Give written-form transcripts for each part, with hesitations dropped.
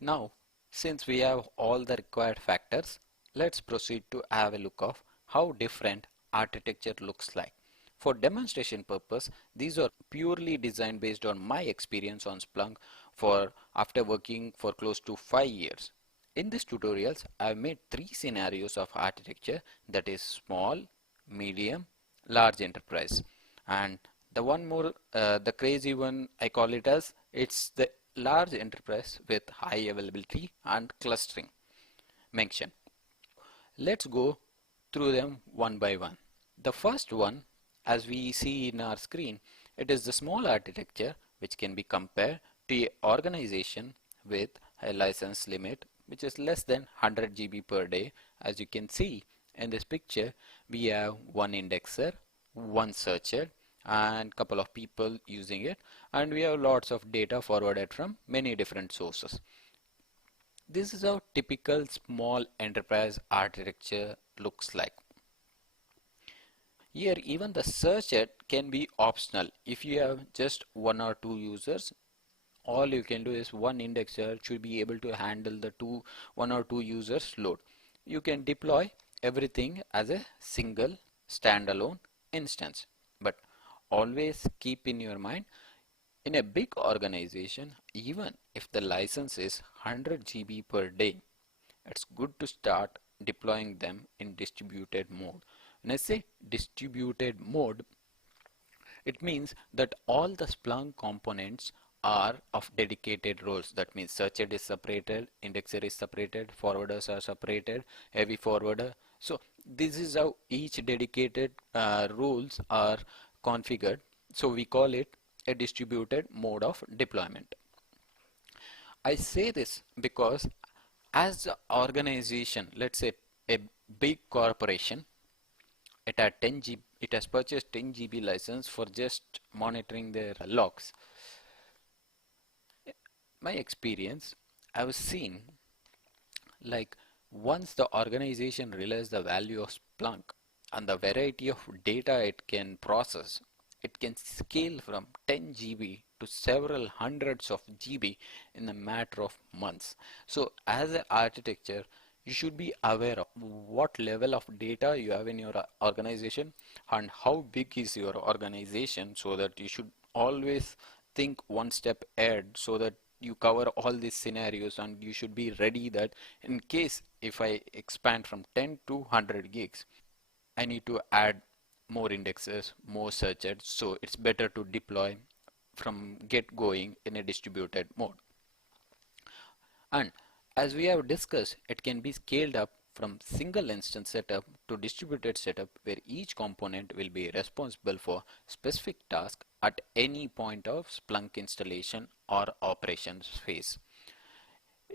Now, since we have all the required factors, let's proceed to have a look of how different architecture looks like. For demonstration purpose, these are purely designed based on my experience on Splunk for after working for close to 5 years. In these tutorials, I have made 3 scenarios of architecture, that is small, medium, large enterprise. And the one more, the crazy one, I call it as, it's the large enterprise with high availability and clustering mention. Let's go through them one by one. The first one, as we see in our screen, it is the small architecture which can be compared to an organization with a license limit which is less than 100 GB per day. As you can see in this picture, we have one indexer, one searcher, and couple of people using it, and we have lots of data forwarded from many different sources. This is how typical small enterprise architecture looks like. Here even the searcher can be optional. If you have just 1 or 2 users, all you can do is one indexer should be able to handle the 1 or 2 users load. You can deploy everything as a single standalone instance, but always keep in your mind, in a big organization, even if the license is 100 GB per day, it's good to start deploying them in distributed mode. When I say distributed mode, it means that all the Splunk components are of dedicated roles. That means searcher is separated, indexer is separated, forwarders are separated, heavy forwarder. So this is how each dedicated roles are configured. So we call it a distributed mode of deployment. I say this because as an organization, let's say a big corporation, it has purchased 10 GB license for just monitoring their logs. My experience, I've seen, like, once the organization realizes the value of Splunk and the variety of data it can process, it can scale from 10 GB to several hundreds of GB in a matter of months. So as an architecture, you should be aware of what level of data you have in your organization and how big is your organization, so that you should always think one step ahead, so that you cover all these scenarios, and you should be ready that in case if I expand from 10 to 100 gigs, I need to add more indexes, more searches, so it's better to deploy from get going in a distributed mode. And as we have discussed, it can be scaled up from single instance setup to distributed setup, where each component will be responsible for specific task at any point of Splunk installation or operations phase.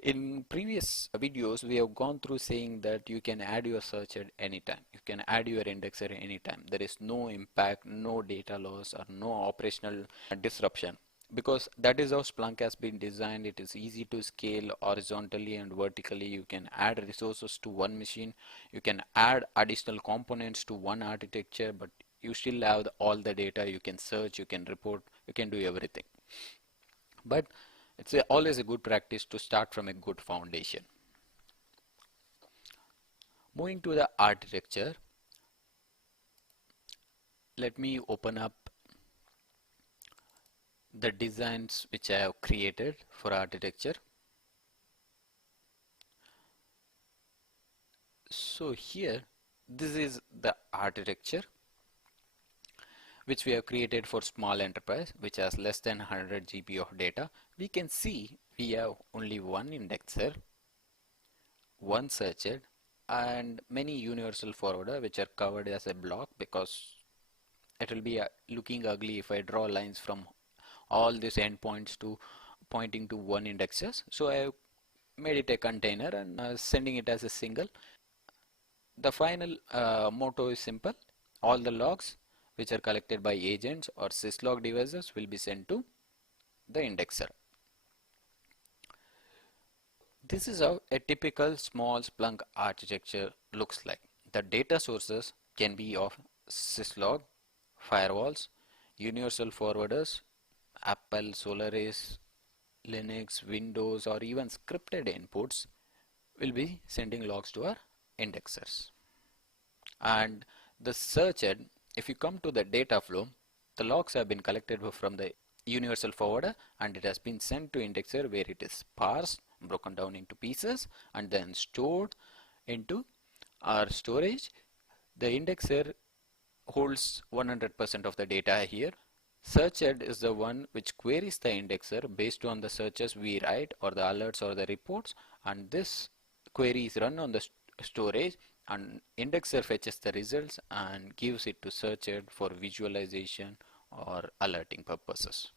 In previous videos, we have gone through saying that you can add your search at any time. You can add your indexer any time. There is no impact, no data loss, or no operational disruption, because that is how Splunk has been designed. It is easy to scale horizontally and vertically. You can add resources to one machine. You can add additional components to one architecture, but you still have all the data. You can search, you can report, you can do everything. But it's always a good practice to start from a good foundation. Moving to the architecture, let me open up the designs which I have created for architecture. So here, this is the architecture which we have created for small enterprise, which has less than 100 GB of data. We can see we have only one indexer, one searcher, and many universal forwarder which are covered as a block, because it will be looking ugly if I draw lines from all these endpoints to pointing to one indexer. So I have made it a container and sending it as a single. The final motto is simple: all the logs which are collected by agents or syslog devices will be sent to the indexer. This is how a typical small Splunk architecture looks like. The data sources can be of syslog, firewalls, universal forwarders, Apple, Solaris, Linux, Windows, or even scripted inputs will be sending logs to our indexers. And the searched, if you come to the data flow, the logs have been collected from the universal forwarder and it has been sent to indexer where it is parsed, broken down into pieces and then stored into our storage. The indexer holds 100% of the data here. Searched is the one which queries the indexer based on the searches we write or the alerts or the reports, and this query is run on the storage and indexer fetches the results and gives it to searched for visualization or alerting purposes.